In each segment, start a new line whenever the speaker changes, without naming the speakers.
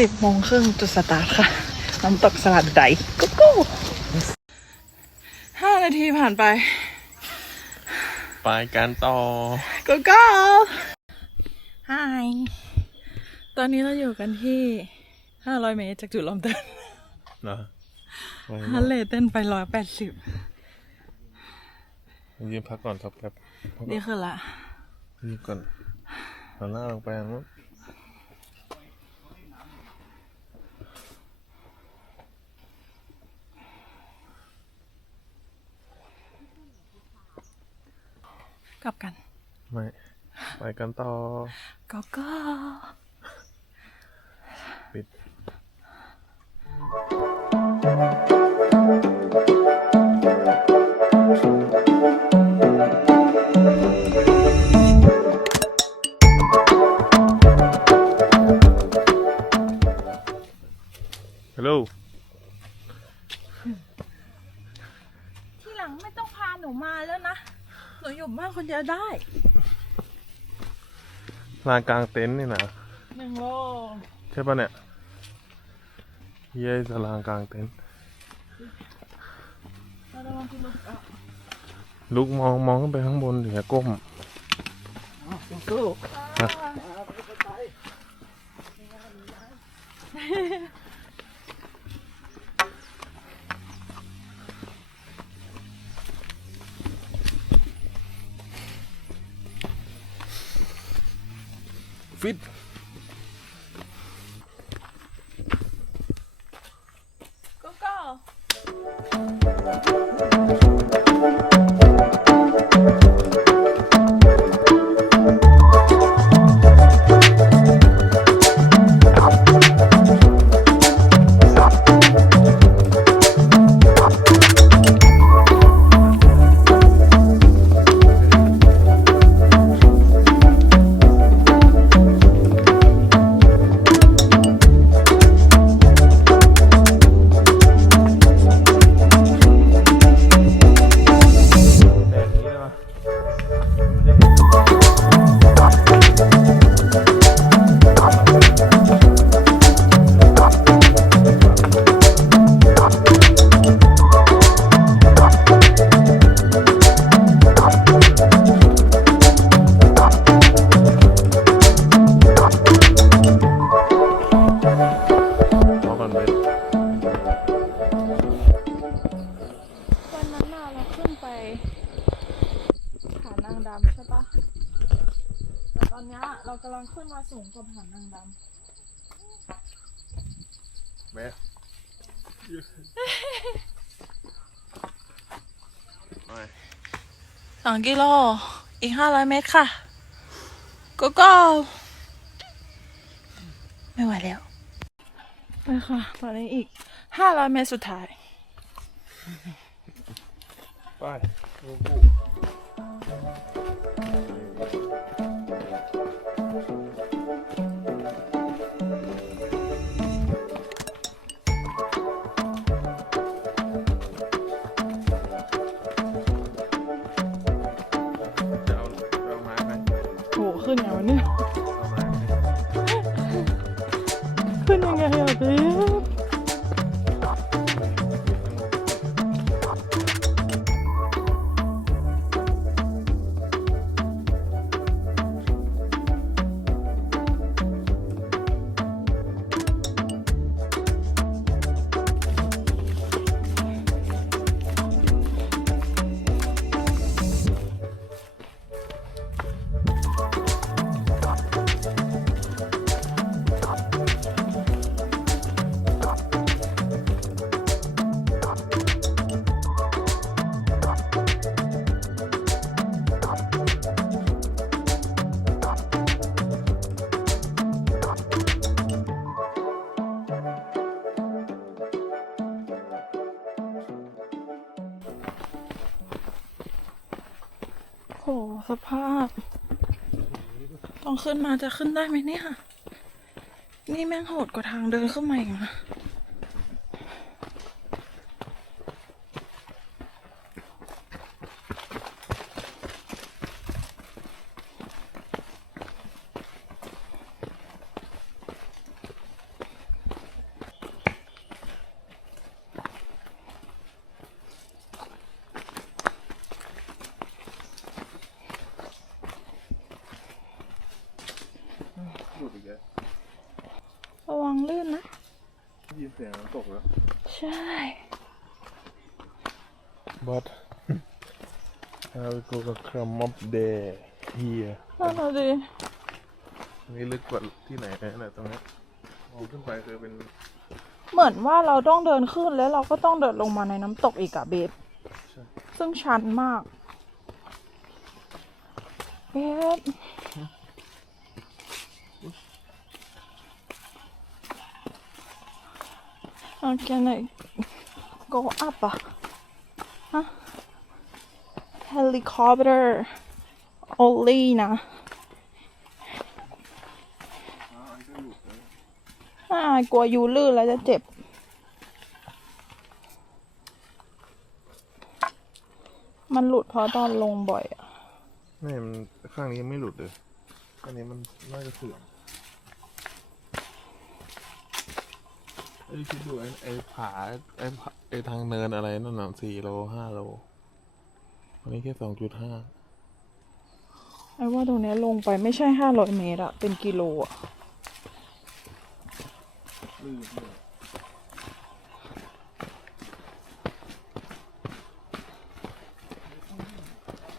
สิบโมงครึ่งจุดสตาร์ทค่ะ น้ำตกสลัดใดกุ๊กกู้ห้านาทีผ่านไป
ไปกันต่อ
กุ๊กกู้ฮายตอนนี้เราอยู่กันที่ห้าร้อยเมตรจากจุดเริ่มต้น
นะไป
ฮันเลทเต้นไปร้อยแปดสิบ
ยืนพักก่อนครับครับพักก่
นี่
อน
คือละ
ยืนก่อนหันหน้าลงไปอันนู้
กลับกัน
ไม่ ไปกันต่อ
ก็ก็
ลา
น
กลางเต็นท์นี่นะ
หนึ่งโล
ใช่ปะเนี่ย เย้สลานกลางเต็นท์
เราจะลองกินลูกอะ
ลุกมองมองขึ้นไปข้างบนเดี๋ยวก้ม
กู
ฟิต อ
งกิโล อีกห้าร้อยเมตรค่ะก็ก็ไม่ไหวแล้วไปค่ะ ตอนนี้อีกห้าร้อยเมตรสุดท้าย
ไป
สภาพ ต้องขึ้นมาจะขึ้นได้ไหมเนี่ย นี่แม่งโหดกว่าทางเดินขึ้นมาอีกนะ
เสียงน้ำตกแล้ว
ใช่
but I will go to come up there here
นั่นน่ะดิ
อันนี้ลึกกว่าที่ไหนนะตรงนี้มองขึ้นไปคือเป็น
เหมือนว่าเราต้องเดินขึ้นแล้วเราก็ต้องเดินลงมาในน้ำตกอีกอะเบฟ
ใช่
ซึ่งชันมาก เบฟ How can I go up อะฮะ helicopter only นะอ่ากลัวยูลื่นแล้วจะเจ็บ มันหลุดเพราะตอนลงบ่อยอะ
ไม่มันข้างนี้ยังไม่หลุดเลยข้างนี้มันน่าจะเสื่อมไอ้ยคิดดูไอ้ไอ้ผาไอ้ผาไอ้ทางเนินอะไรนั่นน่ะสี่โลห้าโล อันนี้แค่สองจุดห้า
ไอ้ว่าตรงเนี้ยลงไปไม่ใช่ห้าร้อยเมตรอะเป็นกิโลอะ
ลื่นเลย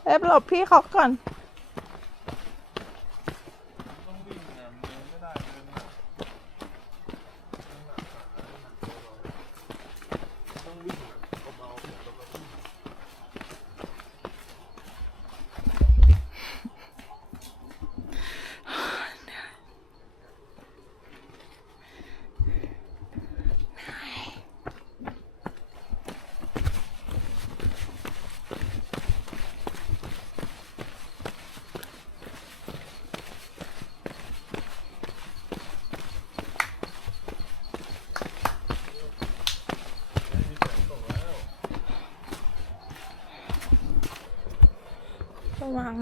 เอฟหลบพี่เขาก่อน
ต้องวิ่งอะมันเดินไม่ได้เดินอะต้องวิ่งอะเบาๆเบาๆ
ระ วัง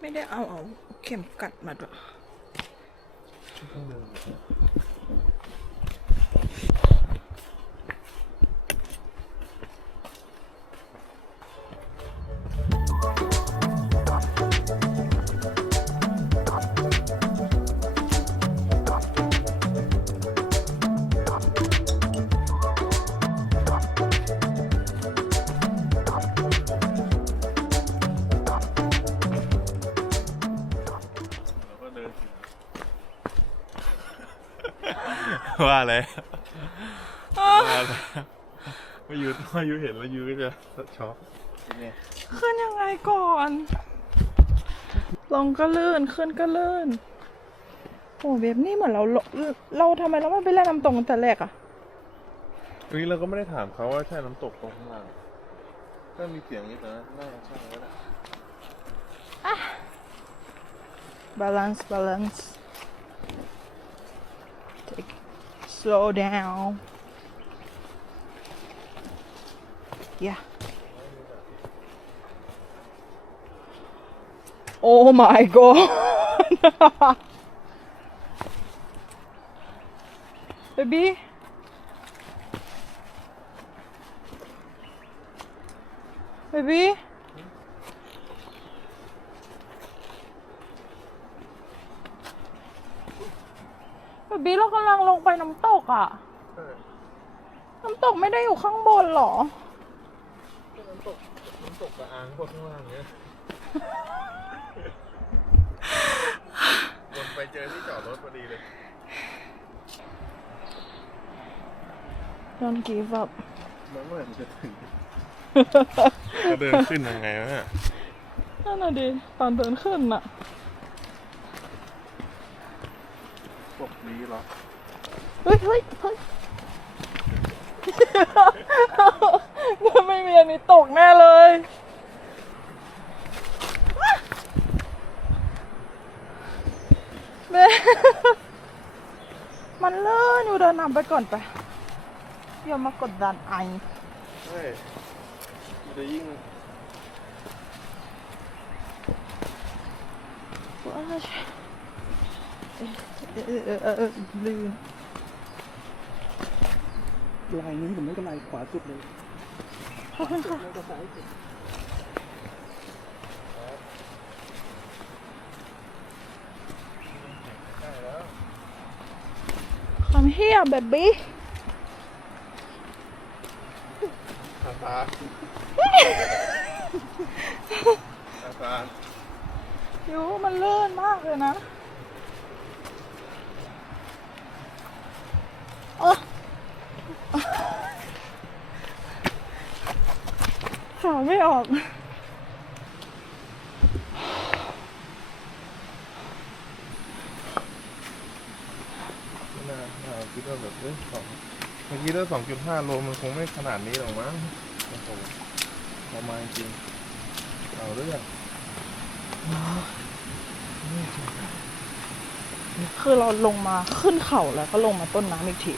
ไม่ได้เอาเอาเข็มกัดมาด้วย
ว่าอะไรว่าอะไรมายูมายูเห็นแล้วยูก็จะช็อกเนี่ย
ขึ้นยังไงก่อน ลงก็ลื่นขึ้นก็ลื่นโอ้เบบนี่เหมือนเราลเราทำไมเราไม่ไปเล่นน้ำตรงตั้งแต่แรกอะ
ตรงนี้เราก็ไม่ได้ถามเขาว่าใช่น้ำตกตรงข้างล่างก็มีเสียงนิดนะน่าจะใช่ก็ได้
balance balance slow down. Yeah. Oh my god. Baby. Baby อะน้ำตกไม่ได้อยู่ข้างบนเหรอ
น้ำตกน้ำตกกระอางพวกข้างล่างเนี้ยวนไปเจอที่จอดรถพอดีเลย
Don't give up
แล้วเมื่อไหร่มันจะถึงจะเดินขึ้นยังไงวะเนี่ย
นั่นน่ะดิตอนเดินขึ้นน่ะ
ตกนี้เหรอ
เฮ้ยเฮ้ยเฮ้ยถ้าไม่มีอันนี้ตกแน่เลย แม่ มันเลื่อนอยู่เดินนำไปก่อนไปอย่ามากดดันไอ
เฮ้ยมันจะยิ่ง
ว้ายเออเออเออเออลืม
ลายนี้ผมไม่เป็นลายขวาสุดเลย
ขอบคุณค่ะ
แล้วก็ซ้ายสุด
ใกล้แล้ว
เฮียแบบบี้
ตาตาตาตา
ยูมันเลื่อนมากเลยนะเออขา ไม่ออก
ไม่น่าน่าคิดว่าแบบเอ้ยสองเมื่อกี้ถ้าสองจุดห้าโลมันคงไม่ขนาดนี้หรอกมั้งโอ้โหประมาณจริง เอาเรื่อง
คือเราลงมาขึ้นเขาแล้วก็ลงมาต้นน้ำอีกที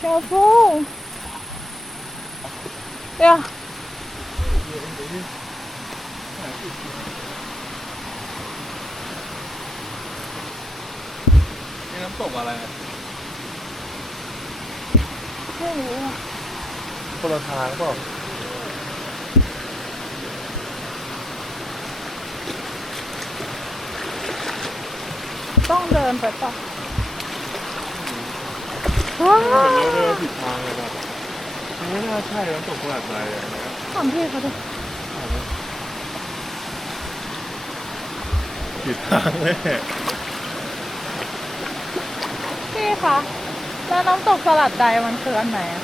Careful เนี่ย
นี่น้ำตกอะไร
ไม่รู้อะ
คนละทางเปล่า
ต้องเดินไปปะว้า
เดิ
วน
ผิดทางเลยแบบ ไม่น่าใช่น้ำตกขนาดไหนอย่างเงี้ย
ถามพี่เขาดิ
ผิดทางเลย
พี่คะแล้วน้ำตกสลัดใดมันคืออันไหนอะ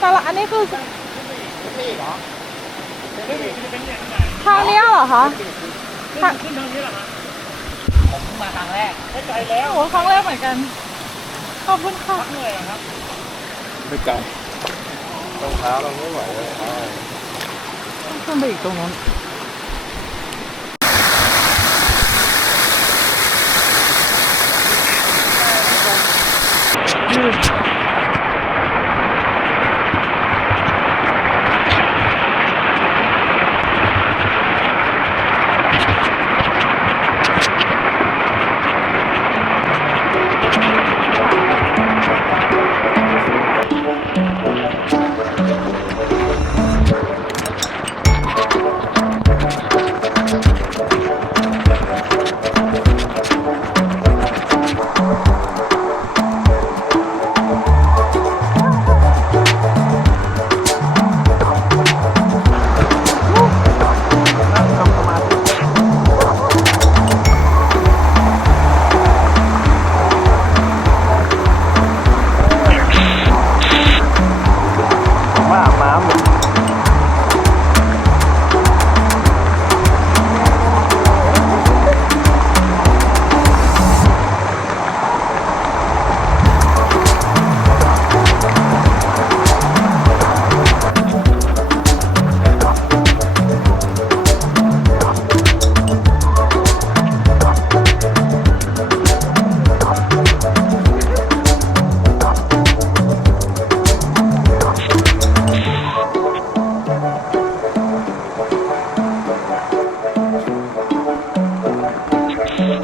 สลัดอันนี้คือทางเนี้ยเหรอคะทาง
ขึ้นทางนี้เหรอครับผมเพิ่งมาครั้งแรกไม่ไกลแล้ว
โอ้ครั้งแรกเหมือนกัน ขอบคุณค่ะ
พักเหนื่อยเหรอครับ
ไม่ไกลรองเท้าเราไม่ไหวเลยเท้า
ต้องขึ้นไปอีกตรงนั้น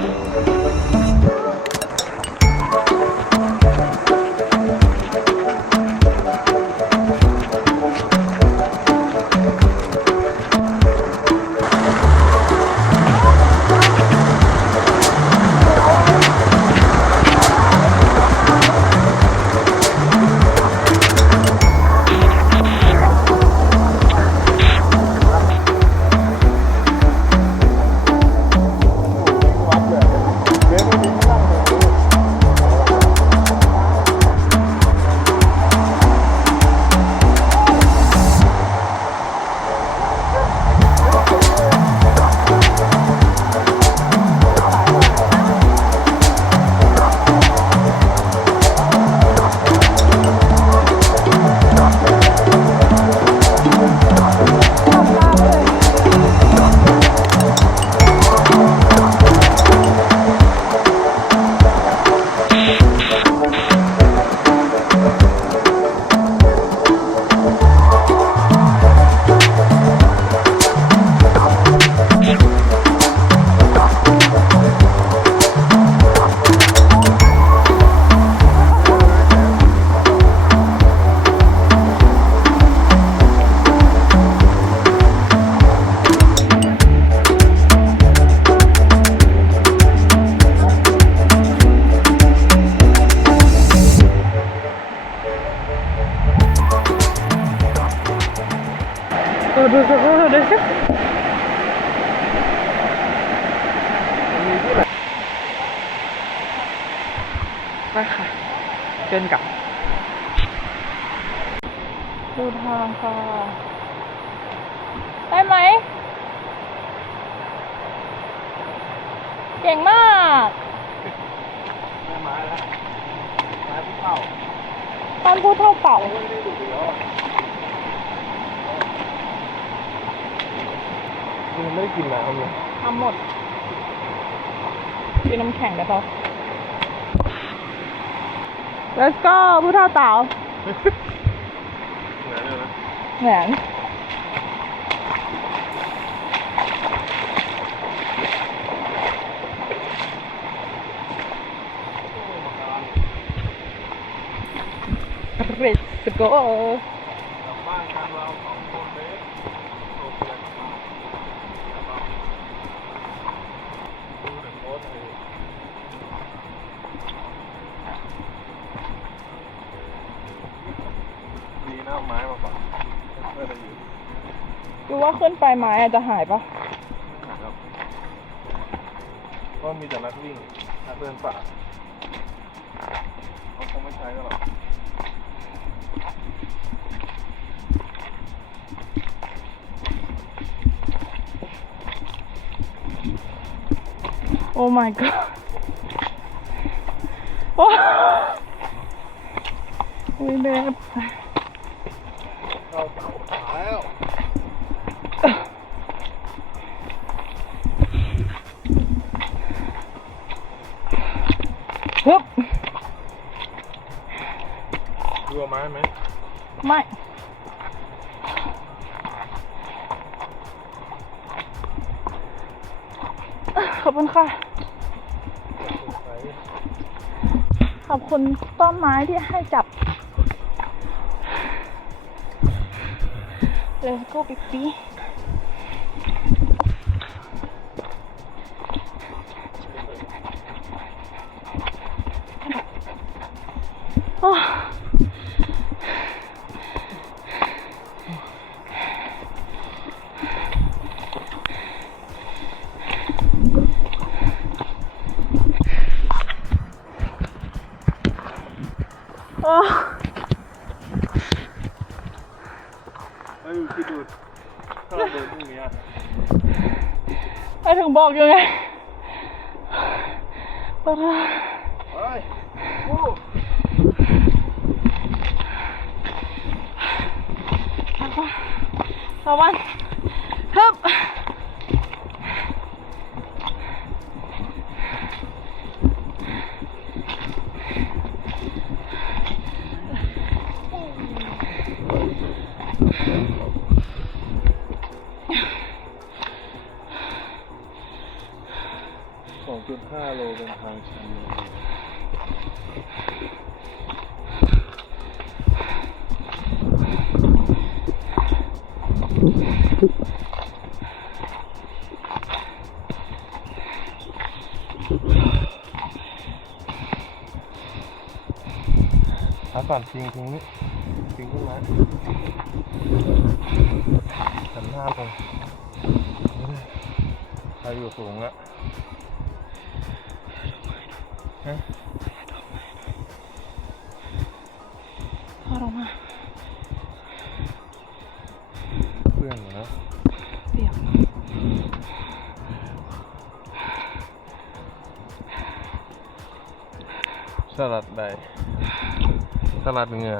Thank you. Let's go พูดเท่าเต่า
เหมือนเลยนะ
แหวนเรสโก
กลับบ้านกันเราสองคนเบสโอเคกลับบ้านกลับบ้านดูแต่โพสต์เลยดีนะเอาไม้มาฝากเพื่อจะอยู่
ดู ว่าขึ้นไปไม้อาจจะหายปะ
ครับก็มีแต่นักวิ่งนักเดินป่าเขาคงไม่ใช้กันหรอก
โอ้ my god โอ้ยเด็บ ที่ให้จับ
เลยก็ปิ๊ปปี้。
ไปถึงบอกอยู่ไงปะทะ
เฮ้ยโอ้
ตะวันฮึบ
สองจุดห้าโลเป็นทางชันเลย ขาสั่นทิ้งทิ้งนี่ทิ้งขึ้นมาหันหน้าลงใครอยู่สูงอะฮะ
พอดออกมา
เพื่อนเหรอนะ
เปียก
สลัดใด สลัดเหงื่อ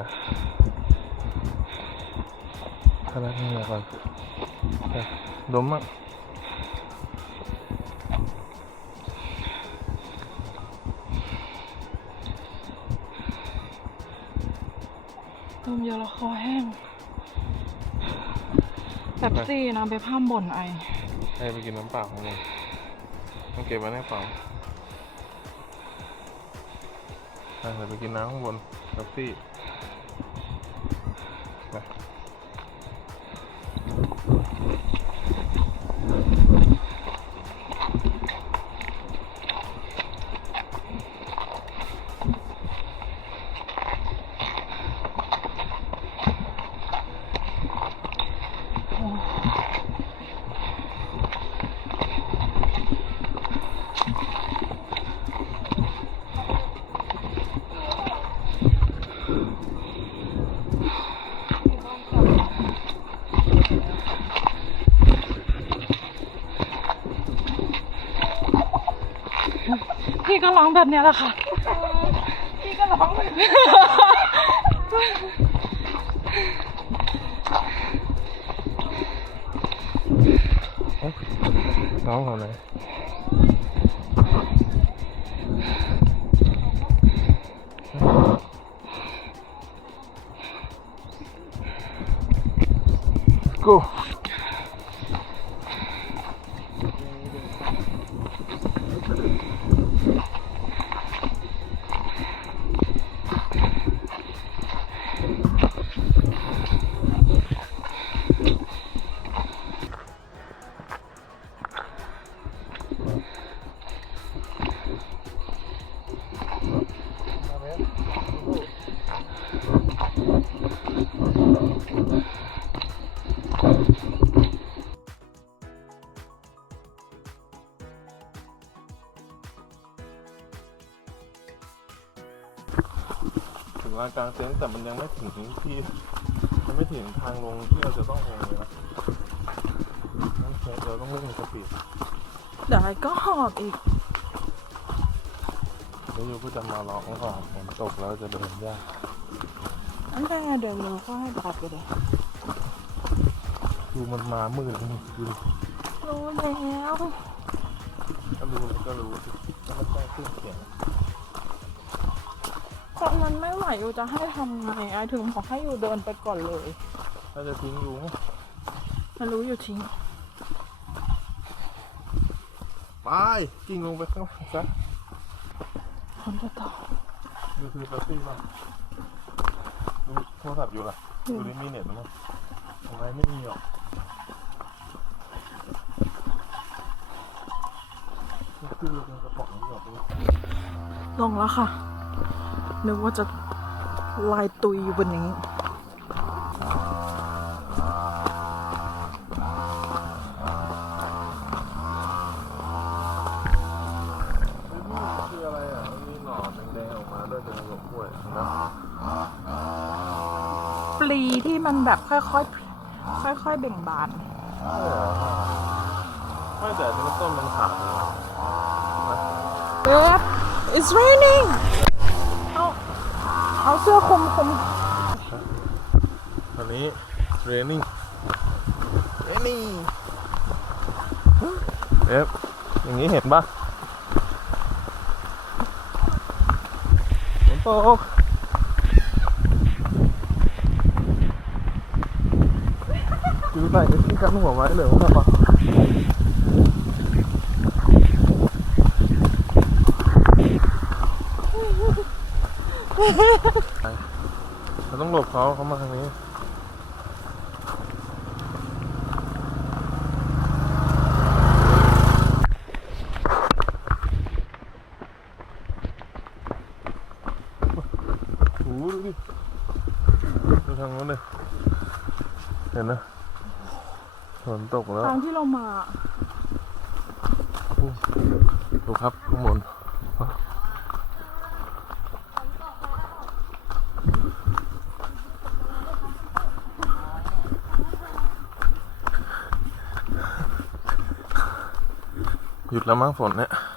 สลัดเหงื่อก่อนเอ้ยดมมั่ง
ลมเยอะแล้วคอแห้งแบบซี่นะไปห้ามบ่นไอ
ให้ไปกินน้ำเปล่าข้างบนต้องเก็บไว้ในกระเป๋าไปเดี๋ยวไปกินน้ำข้างบน กับซี่
พี่ก็ร้องแบบเนี้ยแหละค่ะ พี่ก็ร้องแบบ
นี้ร้องทำไม นานกลางเต็นท์แต่มันยังไม่ถึงที่มันไม่ถึงทางลงที่เราจะต้องลงเลยนะนั่นคือเราต้องเร่งสปีด
เดี๋ยวไอ้ก็หอบอีก
แล้วยูก็จะมาร้องก่อนฝนตกแล้วจะเดินยาก
อันแรกเดี๋ยวเราก็ให้บาดไปเลย
ดูมันมามืดแล้วนี่ดูดิ
รู้แล้ว
ถ้ารู้มันก็รู้สิถ้ามันแจ้งขึ้นเขียน
ตอนนั้นไม่ไหวอยู่จะให้ทำไงไอ้ถึงบอกให้อยู่เดินไปก่อนเลย
ถ้าจะทิ้งยูไง
ไม่รู้อยู่ทิ้ง
ไปกิ้งลงไปข้างล่างซะ
คนจะต่อ
ดูคือแป๊บซี่ป่ะดูโทรศัพท์อยู่ล่ะ
อืม
ดูดิมีเน็ตมั้ยอะไรไม่มีหรอกนี่คือเป็นกระป๋องที่แบบนี้
ลงแล้วค่ะ นึกว่าจะลายตุยอยู่บนนี้
นี่คืออะไรอะมันมีหนอนแดงๆออกมาด้วยเป็นหยวกกล้วยนะ
ปลีที่มันแบบค่อยๆ ค่อยๆ เบ่งบาน
ไม่แต่อันนี้มันต้นมันขาดเลยนะ
เออ it's raining เอา เอาเสื้อคลุมคลุม
ตอนนี้ raining raining เอฟอย่างนี้เห็นปะฝนตกอยู่ใส่ที่กันหัวไว้เลยว่าปะ เราต้องหลบเขาเขามาทางนี้โอ้โหดูดิดูทางนู้นเลยเห็นนะฝนตกแล้ว
ทางที่เรามา
ดูครับข้างบน หยุ